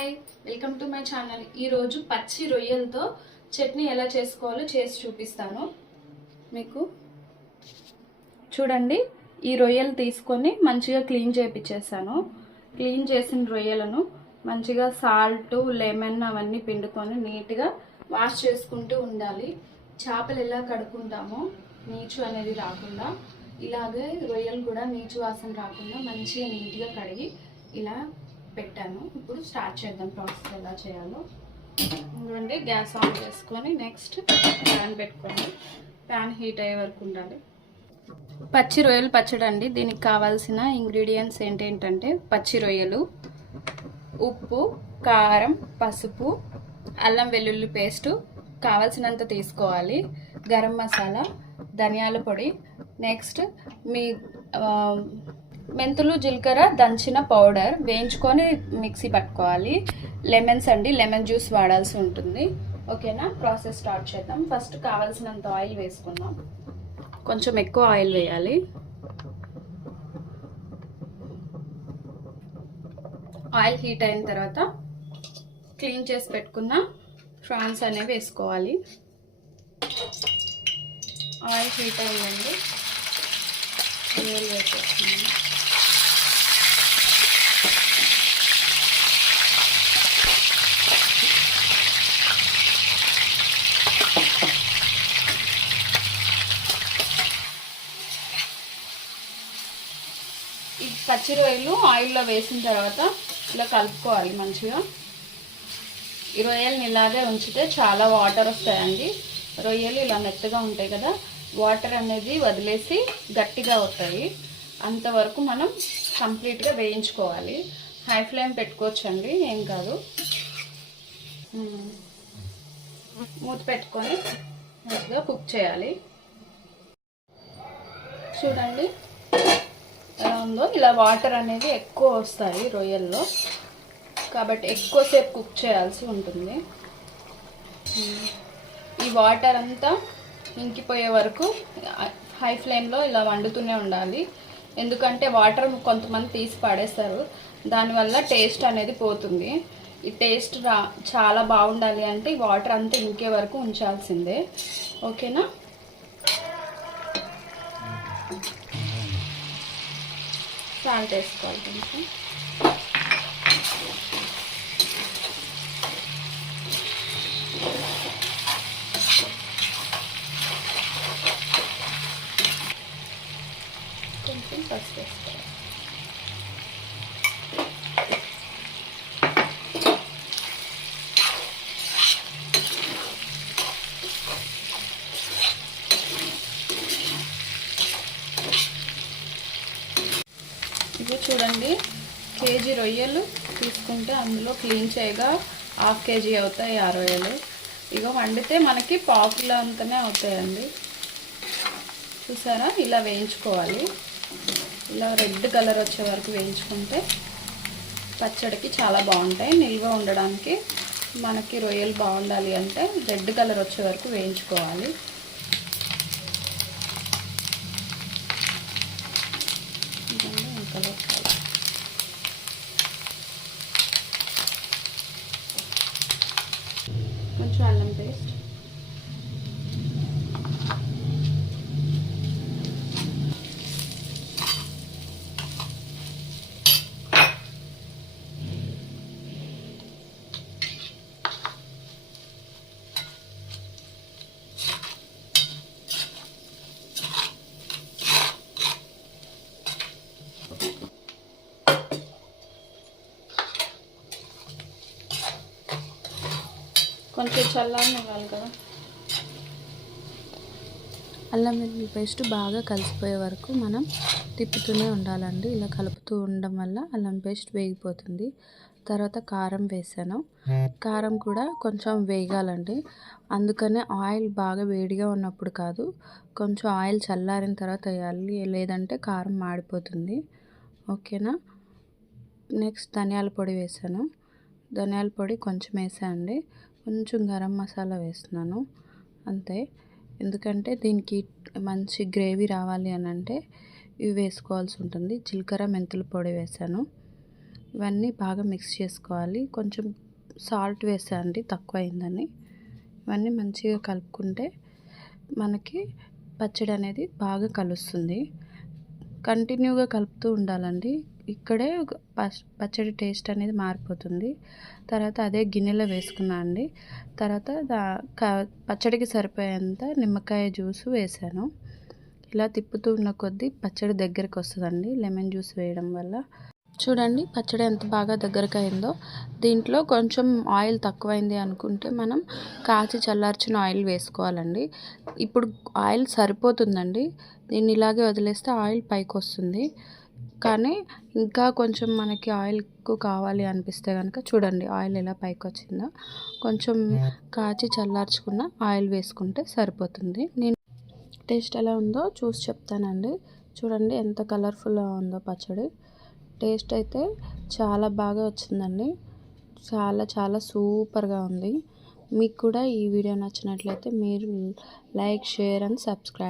Hi, welcome to my channel. ఈరోజు పచ్చి రొయ్యలతో చట్నీ ఎలా చేసుకోవాలో చేసి చూపిస్తాను మీకు. చూడండి, ఈ రొయ్యలు తీసుకొని మంచిగా క్లీన్ చేయించేసాను. క్లీన్ చేసిన రొయ్యలను మంచిగా సాల్ట్, లెమన్ అవన్నీ పిండుకొని నీట్గా వాష్ చేసుకుంటూ ఉండాలి. చేపలు ఎలా కడుక్కుంటామో నీచు అనేది రాకుండా, ఇలాగే రొయ్యలు కూడా నీచు వాసన రాకుండా మంచిగా నీట్గా కడిగి ఇలా పెట్టాను. ఇప్పుడు స్టార్ట్ చేద్దాం ప్రాసెస్ ఎలా చేయాలో. ఎందుకంటే గ్యాస్ ఆన్ చేసుకొని నెక్స్ట్ ప్యాన్ పెట్టుకొని ప్యాన్ హీట్ అయ్యే వరకు ఉండాలి. పచ్చి రొయ్యలు పచ్చడి అండి. దీనికి కావాల్సిన ఇంగ్రీడియంట్స్ ఏంటంటే పచ్చి రొయ్యలు, ఉప్పు, కారం, పసుపు, అల్లం వెల్లుల్లి పేస్టు కావాల్సినంత తీసుకోవాలి, గరం మసాలా, ధనియాల పొడి, నెక్స్ట్ మీ మెంతులు, జీలకర్ర దంచిన పౌడర్ వేయించుకొని మిక్సీ పట్టుకోవాలి. లెమన్స్ అండి, లెమన్ జ్యూస్ వాడాల్సి ఉంటుంది. ఓకేనా, ప్రాసెస్ స్టార్ట్ చేద్దాం. ఫస్ట్ కావాల్సినంత ఆయిల్ వేసుకుందాం. కొంచెం ఎక్కువ ఆయిల్ వేయాలి. ఆయిల్ హీట్ అయిన తర్వాత క్లీన్ చేసి పెట్టుకున్న ప్రాన్స్ అనేవి వేసుకోవాలి. ఆయిల్ హీట్ అయిందండి, వేసేస్తున్నాను. ఈ పచ్చి రొయ్యలు ఆయిల్లో వేసిన తర్వాత ఇలా కలుపుకోవాలి మంచిగా. ఈ రొయ్యల్ని ఇలాగే ఉంచితే చాలా వాటర్ వస్తాయండి. రొయ్యలు ఇలా మెత్తగా ఉంటాయి కదా, వాటర్ అనేది వదిలేసి గట్టిగా అవుతాయి. అంతవరకు మనం కంప్లీట్గా వేయించుకోవాలి. హై ఫ్లేమ్ పెట్టుకోవచ్చండి, ఏం కాదు. మూత పెట్టుకొని మంచిగా కుక్ చేయాలి. చూడండి ఎలా ఉందో. ఇలా వాటర్ అనేది ఎక్కువ వస్తాయి రొయ్యల్లో, కాబట్టి ఎక్కువసేపు కుక్ చేయాల్సి ఉంటుంది. ఈ వాటర్ అంతా ఇంకిపోయే వరకు హై ఫ్లేమ్లో ఇలా వండుతూనే ఉండాలి. ఎందుకంటే వాటర్ కొంతమంది తీసి పడేస్తారు, దానివల్ల టేస్ట్ అనేది పోతుంది. ఈ టేస్ట్ చాలా బాగుండాలి అంటే ఈ వాటర్ అంతా ఇంకే వరకు ఉంచాల్సిందే. ఓకేనా, సాల్ట్ వేసుకోవాలి కొంచెం. కొంచెం పసుపు వేసుకోవాలి. ఇది చూడండి, కేజీ రొయ్యలు తీసుకుంటే అందులో క్లీన్ చేయగా హాఫ్ కేజీ అవుతాయి ఆ రొయ్యలు. ఇక వండితే మనకి పావుకిలో అంతనే అవుతాయండి. చూసారా, ఇలా వేయించుకోవాలి. ఇలా రెడ్ కలర్ వచ్చే వరకు వేయించుకుంటే పచ్చడికి చాలా బాగుంటాయి. నిల్వ ఉండడానికి మనకి రొయ్యలు బాగుండాలి అంటే రెడ్ కలర్ వచ్చే వరకు వేయించుకోవాలి. కొంచెం అల్లం పేస్ట్, కొంచెం చల్లారనివ్వాలి కదా. అల్లం వెల్లుల్లి పేస్ట్ బాగా కలిసిపోయే వరకు మనం తిప్పుతూనే ఉండాలండి. ఇలా కలుపుతూ ఉండడం వల్ల అల్లం పేస్ట్ వేగిపోతుంది. తర్వాత కారం వేసాను. కారం కూడా కొంచెం వేగాలండి, అందుకనే ఆయిల్ బాగా వేడిగా ఉన్నప్పుడు కాదు, కొంచెం ఆయిల్ చల్లారిన తర్వాత వేయాలి, లేదంటే కారం మాడిపోతుంది. ఓకేనా, నెక్స్ట్ ధనియాల పొడి వేసాను. ధనియాల పొడి కొంచెం వేసానండి. కొంచెం గరం మసాలా వేస్తున్నాను అంతే. ఎందుకంటే దీనికి మంచి గ్రేవీ రావాలి అని అంటే ఇవి వేసుకోవాల్సి ఉంటుంది. జీలకర్ర, మెంతుల పొడి వేసాను. ఇవన్నీ బాగా మిక్స్ చేసుకోవాలి. కొంచెం సాల్ట్ వేసానండి, తక్కువ అయిందని. ఇవన్నీ మంచిగా కలుపుకుంటే మనకి పచ్చడి అనేది బాగా కలుస్తుంది. కంటిన్యూగా కలుపుతూ ఉండాలండి. ఇక్కడే పచ్చడి టేస్ట్ అనేది మారిపోతుంది. తర్వాత అదే గిన్నెలో వేసుకున్నా అండి. తర్వాత పచ్చడికి సరిపోయేంత నిమ్మకాయ జ్యూస్ వేసాను. ఇలా తిప్పుతూ ఉన్న కొద్దీ పచ్చడి దగ్గరికి వస్తుందండి లెమన్ జ్యూస్ వేయడం వల్ల. చూడండి పచ్చడి ఎంత బాగా దగ్గరకు అయిందో. దీంట్లో కొంచెం ఆయిల్ తక్కువైంది అనుకుంటే మనం కాచి చల్లార్చిన ఆయిల్ వేసుకోవాలండి. ఇప్పుడు ఆయిల్ సరిపోతుందండి. దీన్ని ఇలాగే వదిలేస్తే ఆయిల్ పైకి వస్తుంది. కానీ ఇంకా కొంచెం మనకి ఆయిల్ ఎక్కువ కావాలి అనిపిస్తే కనుక చూడండి ఆయిల్ ఎలా పైకి వచ్చిందో. కొంచెం కాచి చల్లార్చుకున్న ఆయిల్ వేసుకుంటే సరిపోతుంది. నేను టేస్ట్ ఎలా ఉందో చూసి చెప్తానండి. చూడండి ఎంత కలర్ఫుల్గా ఉందో పచ్చడి. టేస్ట్ అయితే చాలా బాగా వచ్చిందండి. చాలా చాలా సూపర్గా ఉంది. మీకు కూడా ఈ వీడియో నచ్చినట్లయితే మీరు లైక్, షేర్ అండ్ సబ్స్క్రైబ్.